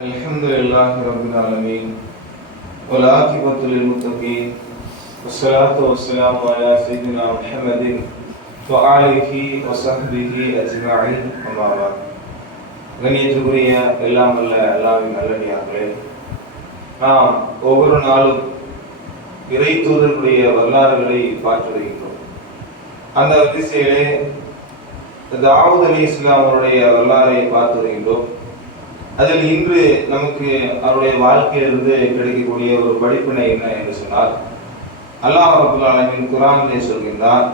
الحمد لله رب العالمين والعاقبة للمتقين والصلاة والسلام على سيدنا محمد وآله وصحبه أجمعين أما بعد. கண்ணியத்துக்குரிய எல்லாம் அல்ல அல்லாஹ்வின் நல்லடியார்களே, நாம் ஒவ்வொரு நாளும் இறை தூதர்களுடைய வரலாறுகளை பார்த்து வருகின்றோம். அந்த வரிசையிலே தாவூத் அலைஹிஸ்ஸலாம் அவருடைய வரலாறை பார்த்து வருகின்றோம். அதில் இன்று நமக்கு அவருடைய வாழ்க்கையிலிருந்து கிடைக்கக்கூடிய ஒரு படிப்பினை என்ன என்று சொன்னால், அல்லாஹ் ரப்பல் ஆலமீன் குர்ஆனிலே சொல்கின்றார்,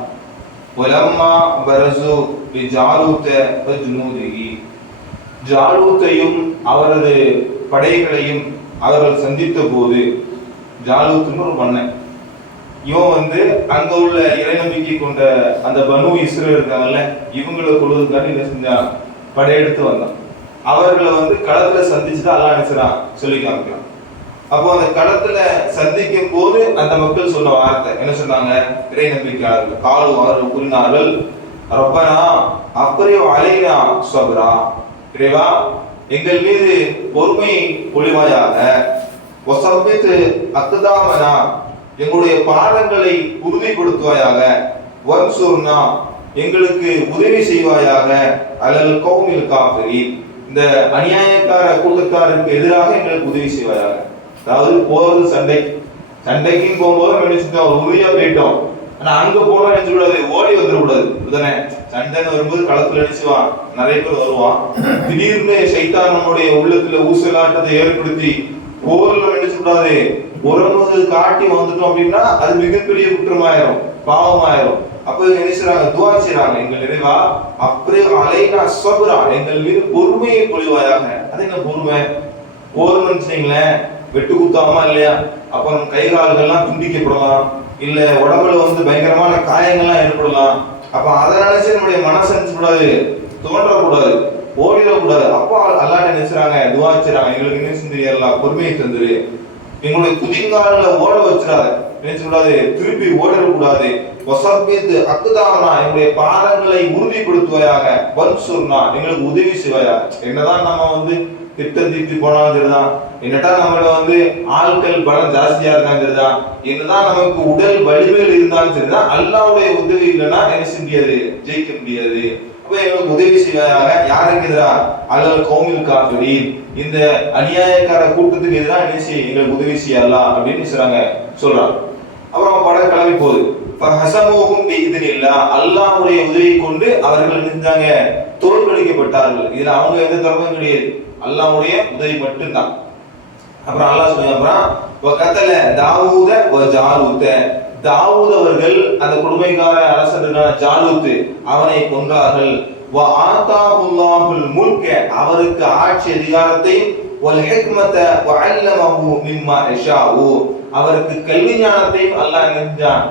வலம்மா பரஸு பிஜாலூத வஜ்னூதிஹி, ஜாலூத்தையும் அவரது படைகளையும் அவர்கள் சந்தித்த போது, ஜாலூத்னு ஒரு மன்னன், இவன் அங்க உள்ள இறை நம்பிக்கை கொண்ட அந்த பனு இஸ்ரேல் இருக்காங்கல்ல, இவங்களை கொள்வதற்காக என்ன செஞ்சான், படையெடுத்து வந்தான். அவர்களை களத்துல சந்திச்சுதான் அல்லாஹ் நினைச்சான் சொல்லி காமிக்கலாம். அப்போ அந்த களத்துல சந்திக்கும் போது அந்த மக்கள் சொன்ன வார்த்தை என்ன சொன்னாங்க? இறை நம்பிக்கையாளர்கள் காலு அவர்கள் கூறினார்கள், ரப்பனா அப்ரியோ அலைனா சப்ரா, இறைவா எங்கள் மீது பொறுமை பொழிவாயாக, வஸப்பித் அக்தாமனா எங்களுடைய பாதங்களை உறுதிப்படுத்துவாயாக, வன்சுர்னா எங்களுக்கு உதவி செய்வாயாக, அலல் கௌமில் காஃபிரீன் இந்த அநியாயக்கார கூட்டத்தாருக்கு எதிராக எங்களுக்கு உதவி செய்வாயாக. அதாவது போறது சண்டைக்குன்னு போகும்போது ஒரு உறுதியா போயிட்டோம். ஆனா அங்க போனா நினைச்சு கூடாது, ஓடி வந்துடக்கூடாது. இதுதானே சண்டைன்னு வரும்போது களத்துல நினைச்சுவான், நிறைய பேர் வருவான். திடீர்னு சைத்தான் நம்முடைய உள்ளத்துல ஊசலாட்டத்தை ஏற்படுத்தி போர்ல நினைச்சு கூடாது, உறவுவது காட்டி வந்துட்டோம் அப்படின்னா அது மிகப்பெரிய குற்றமாயிரும், பாவமாயிரும். அப்ப நினைச்சாங்க, துவா செய்றாங்க, எங்கள் இறைவா அப்படியே அலைனா சப்ரா எங்கள் மீது பொறுமையை பொழிவாயாக. அது என்ன பொறுமை? போர்னு வச்சுங்களேன், வெட்டு குத்தாமா இல்லையா, அப்ப நம்ம கை கால்கள்லாம் துண்டிக்கப்படலாம், இல்ல உடம்புல பயங்கரமான காயங்கள்லாம் ஏற்படலாம். அப்ப அதை நினைச்சு நம்முடைய மனசு நினைச்சு கூடாது, தோன்றக்கூடாது, ஓடிடக்கூடாது. அப்போ அல்லாஹ் நினைச்சாங்க, துவா செய்றாங்க, எங்களுக்கு என்ன செஞ்சு பொறுமையை தந்துரு, எங்களுடைய குதிங்கால ஓட வச்சிடாத, நினைச்சு கூடாது, திருப்பி ஓடக்கூடாது. வஸப்பித் அக்தாமனா எங்களுடைய பாதங்களை உறுதிப்படுத்துவாயாக, வன்சுர்னா எங்களுக்கு உதவி செய்வாயாக. என்னதான் நம்ம திட்டம் தீட்டி போனாலும் சரிதான், என்னட்டா நம்மள ஆட்கள் பலம் ஜாஸ்தியா இருக்காங்க சரிதான், என்னதான் நமக்கு உடல் வலிமையில் இருந்தாலும் சரிதான், அல்லாஹ்வுடைய உதவி இல்லைன்னா என்ன செய்ய முடியாது, ஜெயிக்க முடியாது. அப்ப எங்களுக்கு உதவி செய்வாயாக. யாருக்கு எதிராக? அலல் கௌமில் காஃபிரீன் இந்த அநியாயக்கார கூட்டத்துக்கு எதிராக என்ன செய்ய, எங்களுக்கு உதவி செய்யலாம் அப்படின்னு சொல்றாங்க. அப்புறம் பட கிளம்பி போகுது. ஃபஹஸமூஹும் பிஇذنில்லாஹ் அல்லாஹ்வுடைய உதவியை கொண்டு அவர்கள் நின்றாங்க, தோற்கடிக்கப்பட்டார்கள். இதுல அவங்க எந்த தரமும் கிடையாது, அல்லாஹ்வுடைய உதவி மட்டும்தான். அப்புறம் அல்லாஹ் சொல்றான், வகதல தாவூத வஜாலூத, தாவூத் அவர்கள் அந்த கொடுமைக்கார அரசனான ஜாலூத் அவனை கொன்றார்கள். வஆதாஹுல்லாஹுல் முல்க அவருக்கு ஆட்சி அதிகாரத்தை, வல் ஹிக்மத வஅல்லமஹு மிம்மா யஷாஉ அவருக்கு கல்வி ஞானத்தையும் அல்லாஹ்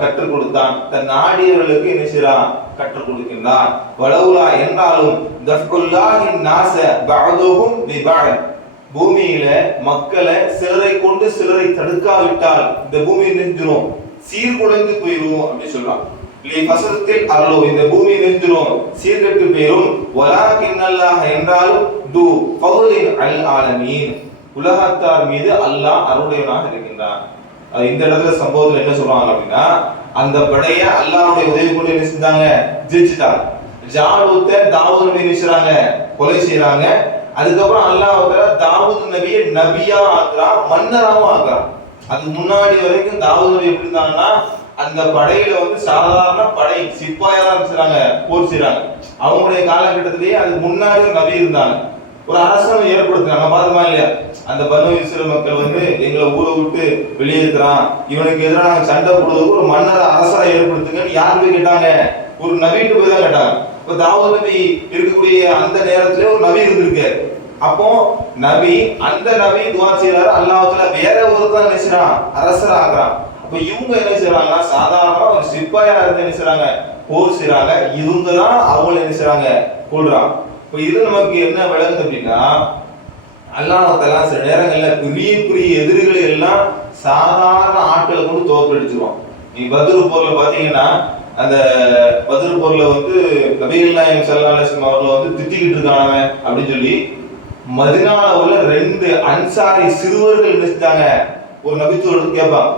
கற்றுக் கொடுத்தான். தன் நாடியவர்களுக்கு என்ன செய்றான், கற்றுக் கொடுக்கின்றான். வலவுலா என்றாலும் தஃபுல்லாஹின் நாஸ பஅதுஹும் பிபஅத் பூமியில மக்களை சிலரை கொண்டு சிலரை தடுக்காவிட்டால் இந்த பூமி நெஞ்சிரும், சீர்குலைந்து போயிரும் அப்படி சொல்றான். ஃபஸத்தில் அர்லு இந்த பூமி நெஞ்சிரும், சீர்கெட்டு போயிரும். வலாகின்னல்லாஹ் என்றாலும் து ஃபதுலின் அல் ஆலமீன் உலகத்தார் மீது அல்லாஹ் அருளுடையவனாக இருக்கின்றான். இந்த இடத்துல சம்பவத்துல என்ன சொல்றாங்க அப்படின்னா, அந்த படைய அல்லாஹ்வுடைய உதவி கொண்டு என்ன செஞ்சாங்க, ஜெயிச்சிட்டாங்க. ஜாலூத்தை தாவூத் நபி நினைச்சாங்க, கொலை செய்யறாங்க. அதுக்கப்புறம் அல்லாஹ் தாவூத் நபியை நபியா ஆக்குறான், மன்னராவும் ஆக்குறான். அதுக்கு முன்னாடி வரைக்கும் தாவூத் நபி எப்படி இருந்தாங்கன்னா, அந்த படையில சாதாரண படை சிப்பாயா இருந்துச்சாங்க, போர் செய்யறாங்க. அவங்களுடைய காலகட்டத்திலேயே அதுக்கு முன்னாடி ஒரு நபி இருந்தாங்க, ஒரு அரசனை ஏற்படுத்தினாங்க. பாத்தமா இல்லையா, அந்த பனு இஸ்ரேல் மக்கள் எங்களை ஊரை விட்டு வெளியேறுறான், இவனுக்கு எதிராக நாங்க சண்டை போடுறதுக்கு ஒரு மன்னர் அரசரை ஏற்படுத்துங்கன்னு யார் போய் கேட்டாங்க? ஒரு நபிட்டு போய் தான் கேட்டாங்க. இப்ப தாவூத் நபி இருக்கக்கூடிய அந்த நேரத்துல ஒரு நபி இருந்திருக்காரு. அப்போ நபி அந்த நபி துவா செய்யறாரு, அல்லாஹ்வுல வேற ஒருத்தன் நினைச்சான் அரசர் ஆக்குறான். அப்ப இவங்க என்ன செய்யறாங்கன்னா, சாதாரணமா ஒரு சிப்பாயா இருந்து என்ன செய்யறாங்க, போர் செய்யறாங்க. இவங்க தான் அவங்களை என்ன செய்யறாங்க, கொள்றாங்க. இப்ப இது நமக்கு என்ன விளங்குது அப்படின்னா, அல்லாஹ் சில நேரங்கள்ல பெரிய பெரிய எதிரிகளை எல்லாம் சாதாரண ஆட்களை கொண்டு தோற்கடிச்சிருவான். நீ பத்ர் போர்ல பாத்தீங்கன்னா, அந்த பத்ர் போர்ல நபிகள் நாயகம் ஸல்லல்லாஹு அலைஹி வஸல்லம் அவர்கள் திட்டிக்கிட்டு இருக்காங்க அப்படின்னு சொல்லி மதினால உள்ள 2 அன்சாரி சிறுவர்கள் நினைச்சாங்க ஒரு நபித்துவம் கேட்பாங்க.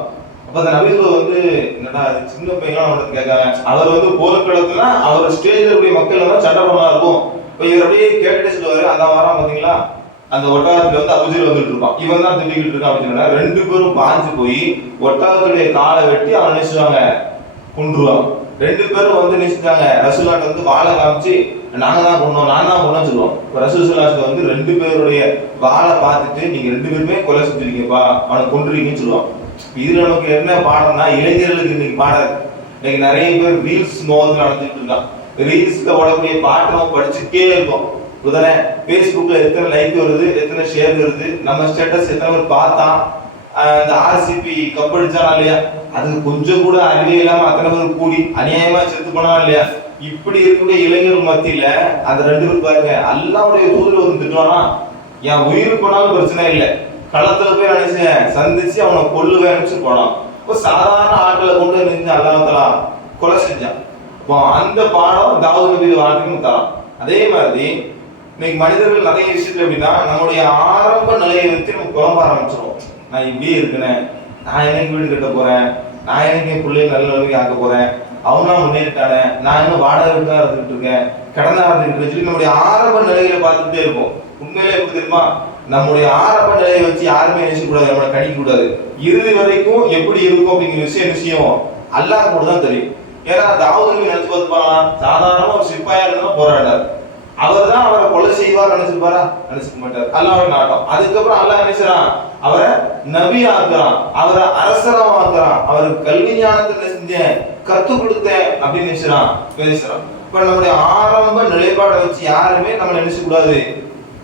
அப்ப அந்த நபித்துவம் வந்து என்னடா சின்ன பையன் அவனுக்கு கேட்காங்க. அவர் வந்து போர்க்களத்துல அவர் ஸ்டேஜ்ல இருக்கக்கூடிய மக்கள் எல்லாம் சண்டை பண்ணா இருக்கும். இப்ப இவர் அப்படியே கேட்டுட்டு சொல்லுவாரு, அந்த வாரம் பாத்தீங்களா அந்த ஒட்டகத்துல வந்து அபுஜர் வந்துட்டு இருப்பான், இவன் தான் திட்டிக்கிட்டு இருக்கான் அப்படின்னு 2 பேரும் பாஞ்சு போய் ஒட்டகத்துடைய காலை வெட்டி அவன் நினைச்சுவாங்க கொண்டுருவான். 2 பேரும் வந்து நினைச்சுட்டாங்க ரசூலுல்லாஹ் வந்து வாழை காமிச்சு நாங்க தான் கொண்டோம் நான் தான் கொண்டோம் சொல்லுவோம். ரசூலுல்லாஹ் வந்து 2 பேருடைய வாழை பார்த்துட்டு நீங்க 2 பேருமே கொலை செஞ்சிருக்கீங்கப்பா அவனை கொண்டுருக்கீங்கன்னு சொல்லுவான். இதுல நமக்கு என்ன பாடம்னா இளைஞர்களுக்கு இன்னைக்கு பாடம். இன்னைக்கு நிறைய பேர் ரீல்ஸ் மோகத்தில் நடந்துட்டு இருக்கான். ரீல்ஸ்ல ஓடக்கூடிய பாட்டு நம்ம படிச்சுட்டே இருக்கோம். உடனே பேஸ்புக்ல எத்தனை லைக் வருது, எத்தனை ஷேர் வருது, நம்ம ஸ்டேட்டஸ் எத்தனை பேர் பார்த்தான், இந்த ஆர்சிபி கப் அடிச்சானா இல்லையா, அது கொஞ்சம் கூட அறிவே இல்லாம அத்தனை பேர் கூடி அநியாயமா செத்து போனா இல்லையா. இப்படி இருக்கக்கூடிய இளைஞர்கள் மத்தியில அந்த 2 பேர் பாருங்க, அல்லாஹ்வுடைய தூதர் வந்து திட்டுவானா, என் உயிர் போனாலும் பிரச்சனை இல்லை, களத்துல போய் நினைச்சேன் சந்திச்சு அவனை கொல்லுவேன்னு போனான். இப்போ சாதாரண ஆட்களை கொண்டு நின்று அல்லாஹ்தாலா கொலை செஞ்சான். இப்போ அந்த பாடம் தாவூத் நபி வாழ்க்கையும் தரான். அதே மாதிரி இன்னைக்கு மனிதர்கள் நிறைய விஷயத்துல எப்படின்னா நம்முடைய ஆரம்ப நிலையை வச்சு நம்ம குழம்ப ஆரம்பிச்சிடும். நான் இப்படியே இருக்கிறேன், நான் எனக்கு வீடு கட்ட போறேன், நான் எனக்கு என் பிள்ளைய நல்ல நிலைமைக்கு ஆக்க போறேன், அவனா முன்னேறிட்டானே, நான் இன்னும் வாடகை வீட்டு தான் இருந்துட்டு இருக்கேன், கடனா இருந்துட்டு சொல்லி நம்முடைய ஆரம்ப நிலையில பார்த்துட்டே இருப்போம். உண்மையிலே எப்படி தெரியுமா, நம்முடைய ஆரம்ப நிலையை வச்சு யாருமே நினைச்சக்கூடாது, நம்மளை கணிக்க கூடாது. இறுதி வரைக்கும் எப்படி இருக்கும் அப்படிங்கிற விஷயம் அல்லாஹ் கூட தான் தெரியும். ஏன்னா தாவூத் நபி நினைச்சு பார்த்துப்பாங்களா, சாதாரணமா ஒரு சிப்பாயா இருந்தாலும் போராடார், அவர் தான் அவரை கொலை செய்வார் நினைச்சிருப்பாரா, நினைச்சுக்க மாட்டார். அல்லாஹ்வோட நாட்டம். அதுக்கப்புறம் அல்லாஹ் நினைச்சான் அவரை நபி ஆக்குறான், அவரை அரசரா ஆக்குறான், அவருக்கு கல்வி ஞானத்தை செஞ்சேன் கத்து கொடுத்தேன் அப்படின்னு நினைச்சான் பேசுறான். இப்ப நம்முடைய ஆரம்ப நிலைப்பாடை வச்சு யாருமே நம்ம நினைச்ச கூடாது,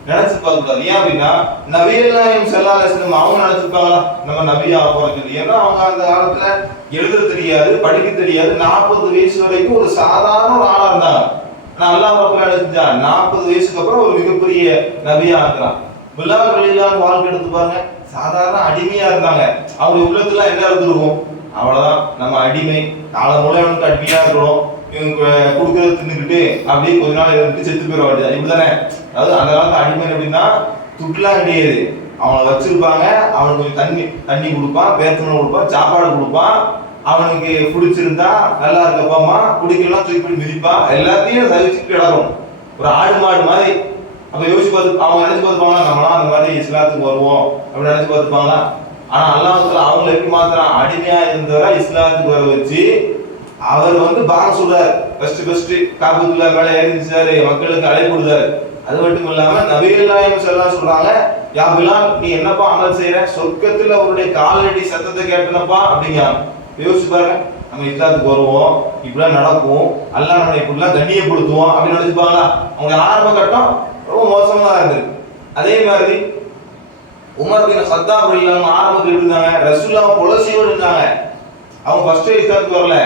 நினைச்சு பார்க்க கூடாது. ஏன் அப்படின்னா நபிகள் நாயகம் ஸல்லல்லாஹு அலைஹி வஸல்லம் அவங்க நினைச்சிருப்பாங்களா நம்ம நபியா போறோம் சொல்லி. ஏன்னா அவங்க அந்த காலத்துல எழுத தெரியாது, படிக்க தெரியாது, 40 வயசு வரைக்கும் ஒரு சாதாரண ஒரு ஆளா இருந்தாங்க. ஆனா அல்லாஹ் ரப்பல் செஞ்சான் 40 வயசுக்கு அப்புறம் ஒரு மிகப்பெரிய நபியா ஆக்குறான். பிலால் ரலியல்லாஹு வாழ்க்கை எடுத்து பாருங்க, சாதாரண அடிமையா இருந்தாங்க. அவங்க உள்ளத்துல என்ன இருந்திருக்கும், அவ்வளவுதான் நம்ம அடிமை, காலம் மூலம் எனக்கு அடிமையா இருக்கணும், இவங்க கொடுக்கறத தின்னுக்கிட்டு அப்படியே கொஞ்ச நாள் இருந்து செத்து போயிட வேண்டியது இப்படிதானே. அதாவது அந்த காலத்துல அடிமை அப்படின்னா துட்டுலாம் கிடையாது, அவனை வச்சிருப்பாங்க, அவனுக்கு கொஞ்சம் தண்ணி கொடுப்பான், பேத்தனம் கொடுப்பான், சாப்பாடு கொடுப்பான், அவனுக்கு பிடிச்சிருந்தா நல்லா இருக்கப்பமா, பிடிக்கலாம் தூக்கி போய் மிதிப்பான், எல்லாத்தையும் சகிச்சுட்டு கிடக்கும் ஒரு ஆடு மாடு மாதிரி. அப்ப யோசிச்சு பார்த்து அவங்க நினைச்சு பார்த்துப்பாங்களா நம்மளாம் அந்த மாதிரி இஸ்லாத்துக்கு வருவோம் அப்படின்னு நினைச்சு பார்த்துப்பாங்களா. ஆனா அல்லாஹ் அவங்களை எப்படி மாத்திரம் அடிமையா இருந்தவரை இஸ்லாத்துக்கு வர வச்சு அவர் வந்து பாகம் சொல்றாரு. ஃபர்ஸ்ட் காபத்துல்லா மேல ஏறிச்சாரு, மக்களுக்கு அழைப்பு கொடுத்தாரு. அது மட்டும் இல்லாம நபிகள் நாயகம் ஸல்லல்லாஹு சொல்றாங்க, யா பிலால் நீ என்னப்பா அமல் செய்யற, சொர்க்கத்துல அவருடைய காலடி சத்தத்தை கேட்டனப்பா அப்படிங்க. யோசிச்சு பாருங்க, நம்ம இஸ்லாத்துக்கு வருவோம், இப்படிலாம் நடக்கும், அல்லாஹ் நம்மளை இப்படிலாம் கண்ணியப்படுத்துவோம் அப்படின்னு நினைச்சுப்பாங்களா. அவங்க ஆரம்ப கட்டம் ரொம்ப மோசமா தான் இருந்தது. அதே மாதிரி உமர் பின் கத்தாப் ரலியல்லாஹு ஆரம்பத்தில் இருந்தாங்க, ரசூலுல்லாஹ் கொலை செய்வோம் இருந்தாங்க. அவங்க ஃபர்ஸ்ட் இஸ்லாத்துக்கு வரல.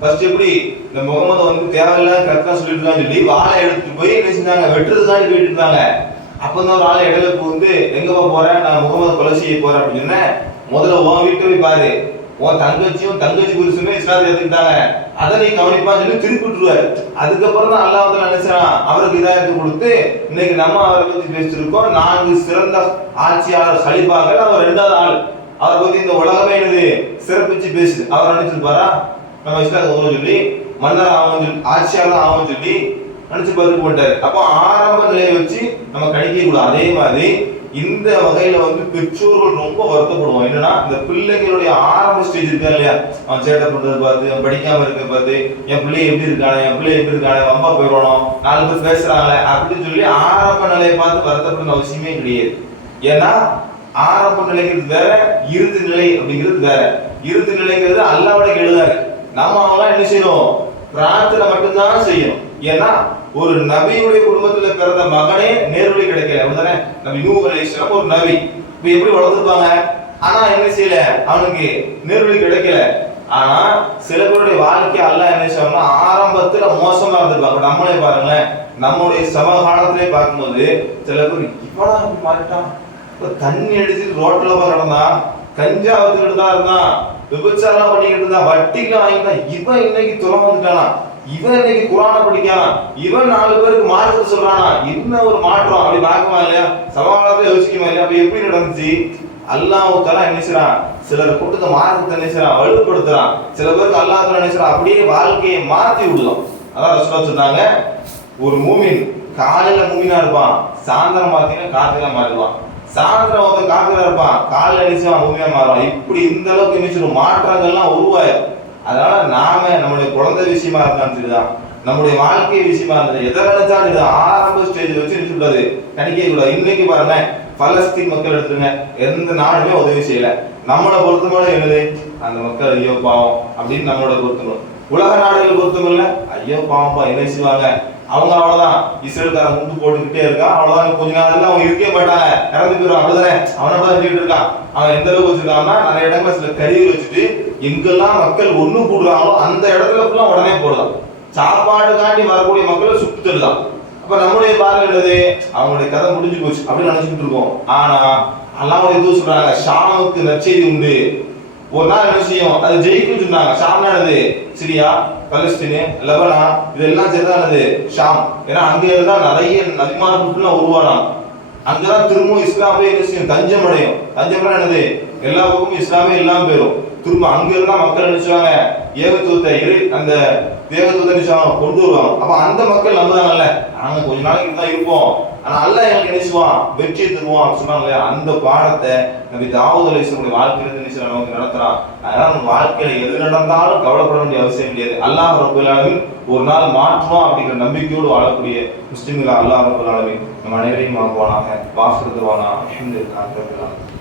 ஃபர்ஸ்ட் எப்படி இந்த முகமது வந்து தேவையில்லாத கரெக்டா சொல்லிட்டு இருக்கான்னு சொல்லி வாழை எடுத்துட்டு போய் என்ன செஞ்சாங்க, வெட்டுறதுக்காண்டி போயிட்டு இருந்தாங்க. அப்பதான் ஒரு ஆள் இடையில வந்து எங்கப்பா போறேன், நான் முகமது கொலை செய்ய போறேன் அப்படின்னு சொன்னேன். முதல்ல உன் வீட்டு போய் பாரு, உன் தங்கச்சி புருஷனும் இஸ்லாத்தை எடுத்துக்கிட்டாங்க, அதை நீ கவனிப்பான்னு சொல்லி திருப்பி விட்டுருவாரு. அதுக்கப்புறம் தான் அல்லாஹ் நினைச்சான் அவருக்கு இதாயத்தை கொடுத்து இன்னைக்கு நம்ம அவரை பத்தி பேசிட்டு இருக்கோம். 4 சிறந்த ஆட்சியாளர் கலீஃபாக்கள், அவர் 2வது ஆள். அவரை பத்தி இந்த உலகமே என்னது சிறப்பிச்சு பேசுது. அவர் நினைச்சிருப்பாரா நம்ம இஸ்லாத்துக்கு சொல்லி மன்னர் ஆகும் சொல்லி ஆட்சியாளர் ஆகும் சொல்லி நினைச்சு பார்த்துக்க மாட்டாரு. அப்போ ஆரம்ப நிலையை வச்சு நம்ம கணிக்க கூடாது. அதே மாதிரி இந்த வகையில வந்து பெற்றோர்கள் ரொம்ப வருத்தப்படுவோம். என்னன்னா இந்த பிள்ளைங்களுடைய ஆரம்ப ஸ்டேஜ் இருக்கா இல்லையா, அவன் சேட்டை பண்றது பார்த்து, அவன் படிக்காம இருக்க பார்த்து, என் பிள்ளை எப்படி இருக்கானே வம்பா போயிடணும், 4 பேர் பேசுறாங்களே அப்படின்னு சொல்லி ஆரம்ப நிலையை பார்த்து வருத்தப்படணும் அவசியமே கிடையாது. ஏன்னா ஆரம்ப நிலைங்கிறது வேற, இறுதி நிலை அப்படிங்கிறது வேற. இறுதி நிலைங்கிறது அல்லாஹ்வோட கையில இருக்கு. நாம அவங்களாம் என்ன செய்யணும், பிரார்த்தனை மட்டும்தான் செய்யணும். ஏன்னா ஒரு நபியுடைய குடும்பத்துல பிறந்த மகனே நேர்வழி கிடைக்கல, அப்படிதானே. நபி நூஹ் அலைஹிஸ்ஸலாம் ஒரு நபி, இப்ப எப்படி வளர்த்துருப்பாங்க, ஆனா என்ன செய்யல, அவனுக்கு நேர்வழி கிடைக்கல. ஆனா சில பேருடைய வாழ்க்கை அல்லாஹ் என்ன செய்யணும்னா ஆரம்பத்துல மோசமா இருந்திருப்பாங்க. நம்மளே பாருங்களேன், நம்முடைய சமகாலத்திலே பார்க்கும்போது சில பேர் இவ்வளவு அப்படி மாறிட்டான், இப்ப தண்ணி அடிச்சுட்டு ரோட்ல போய் கிடந்தான், கஞ்சா வச்சுக்கிட்டு தான் இருந்தான், விபச்சாரம் பண்ணிக்கிட்டு இருந்தான், வட்டிக்கு வாங்கிட்டான், இவன் இன்னைக்கு துணை வந்துட்டானா, இவன் இன்னைக்கு குரானை படிக்கான், இவன் 4 பேருக்கு மார்க்கத்தை சொல்றானா, என்ன ஒரு மாற்றம் அப்படி பார்க்குமா இல்லையா? சமாளத்தை யோசிக்குமா இல்லையா? அப்ப எப்படி நடந்துச்சு? அல்லாஹ் தஆலா என்ன செய்றான், சிலர் கூட்டத்தை மார்க்கத்தை என்ன செய்றான், வலுப்படுத்துறான். சில பேருக்கு அல்லாஹ் தஆலா என்ன செய்றான், அப்படியே வாழ்க்கையை மாத்தி விடுறான். அதான் ரசூலுல்லாஹ் சொன்னாங்க, ஒரு மூமின் காலையில மூமினா இருப்பான், சாயந்தரம் பார்த்தீங்கன்னா காஃபிரா மாறிடுவான். சாயந்தரம் ஒருத்தன் காஃபிரா இருப்பான், காலையில நினைச்சுவான் மூமினா மாறுவான். இப்படி இந்த அளவுக்கு என்ன மாற்றங்கள்லாம் உருவாயிரும். அதனால நாம நம்மளுடைய குழந்தை விஷயமா இருந்தாலும் சரிதான், நம்முடைய வாழ்க்கை விஷயமா இருந்தாலும் எதை நினைச்சாலும் இது ஆரம்ப ஸ்டேஜ் வச்சு நினைச்சுக்கூடாது, கணிக்க கூடாது. இன்னைக்கு பாருங்க, பலஸ்தீன் மக்கள் எடுத்துருங்க, எந்த நாடுமே உதவி செய்யல. நம்மளை பொறுத்தவரை என்னது, அந்த மக்கள் ஐயோ பாவம் அப்படின்னு நம்மளோட பொறுத்தவரை. உலக நாடுகள் பொறுத்தவரை ஐயோ பாவம்பா என்ன செய்வாங்க, அவங்க அவ்வளவுதான், இஸ்ரேல்காரன் முண்டு போட்டுக்கிட்டே இருக்கான், அவ்வளவுதான், கொஞ்ச நாள் அவங்க இருக்கவே மாட்டாங்க, இறந்து போயிடும், அப்படிதானே. அவனை சொல்லிட்டு இருக்கான். அவன் எந்த அளவுக்கு வச்சிருக்கான்னா, நிறைய இடத்துல சில கருவிகள் வச்சுட்டு எங்கெல்லாம் மக்கள் ஒண்ணு கூடுறாங்களோ அந்த இடத்துல ஃபுல்லா உடனே போடலாம். சாப்பாடுக்காண்டி வரக்கூடிய மக்களை சுட்டு தருதான். அப்ப நம்முடைய பார்வை என்னது, அவங்களுடைய கதை முடிஞ்சு போச்சு அப்படின்னு நினைச்சுக்கிட்டு இருக்கோம். ஆனா அல்லாஹ்வுடைய தூதர் சொல்றாங்க, ஷாமுக்கு நற்செய்தி உண்டு, ஒரு நாள் என்ன செய்யும், அது ஜெயிக்கும் சொன்னாங்க. ஷாம்னா என்னது, சிரியா, பலஸ்தீனு, லெபனான், இதெல்லாம் சேர்ந்தானது ஷாம். ஏன்னா அங்க இருந்தா நிறைய நபிமார்கள் உருவானாங்க. அங்கதான் திரும்பவும் இஸ்லாமே என்ன செய்யும், தஞ்சம் அடையும். தஞ்சம்னா என்னது, எல்லா பக்கமும் இஸ்லாமே இல்லாம போயிடும். திரும்ப அங்க இருந்தா மக்கள் நினைச்சுவாங்க ஏகத்துவத்தை அந்த தேவதூதனை கொண்டு வருவாங்க. அப்ப அந்த மக்கள் நம்புறாங்கல்ல, நாங்க கொஞ்ச நாளைக்கு தான் இருப்போம், ஆனா அல்லாஹ் எங்களுக்கு நினைச்சுவான், வெற்றியை தருவான் சொன்னாங்க. அந்த பாடத்தை நபி தாவூத் அலைஹிஸ்ஸலாமுடைய வாழ்க்கையில நினைச்சு நமக்கு நடத்துறான். அதனால நம்ம வாழ்க்கையில எது நடந்தாலும் கவலைப்பட வேண்டிய அவசியம் கிடையாது. அல்லாஹ் ரப்பல் ஆலமீன் ஒரு நாள் மாற்றுவான் அப்படிங்கிற நம்பிக்கையோடு வாழக்கூடிய முஸ்லிம்கள் அல்லாஹ் ரப்பல் ஆலமீன் நம் அனைவரையும் ஆக்குவானாக. வாஃபிரு தஅவானா அல்ஹம்துலில்லாஹி ரப்பில் ஆலமீன்.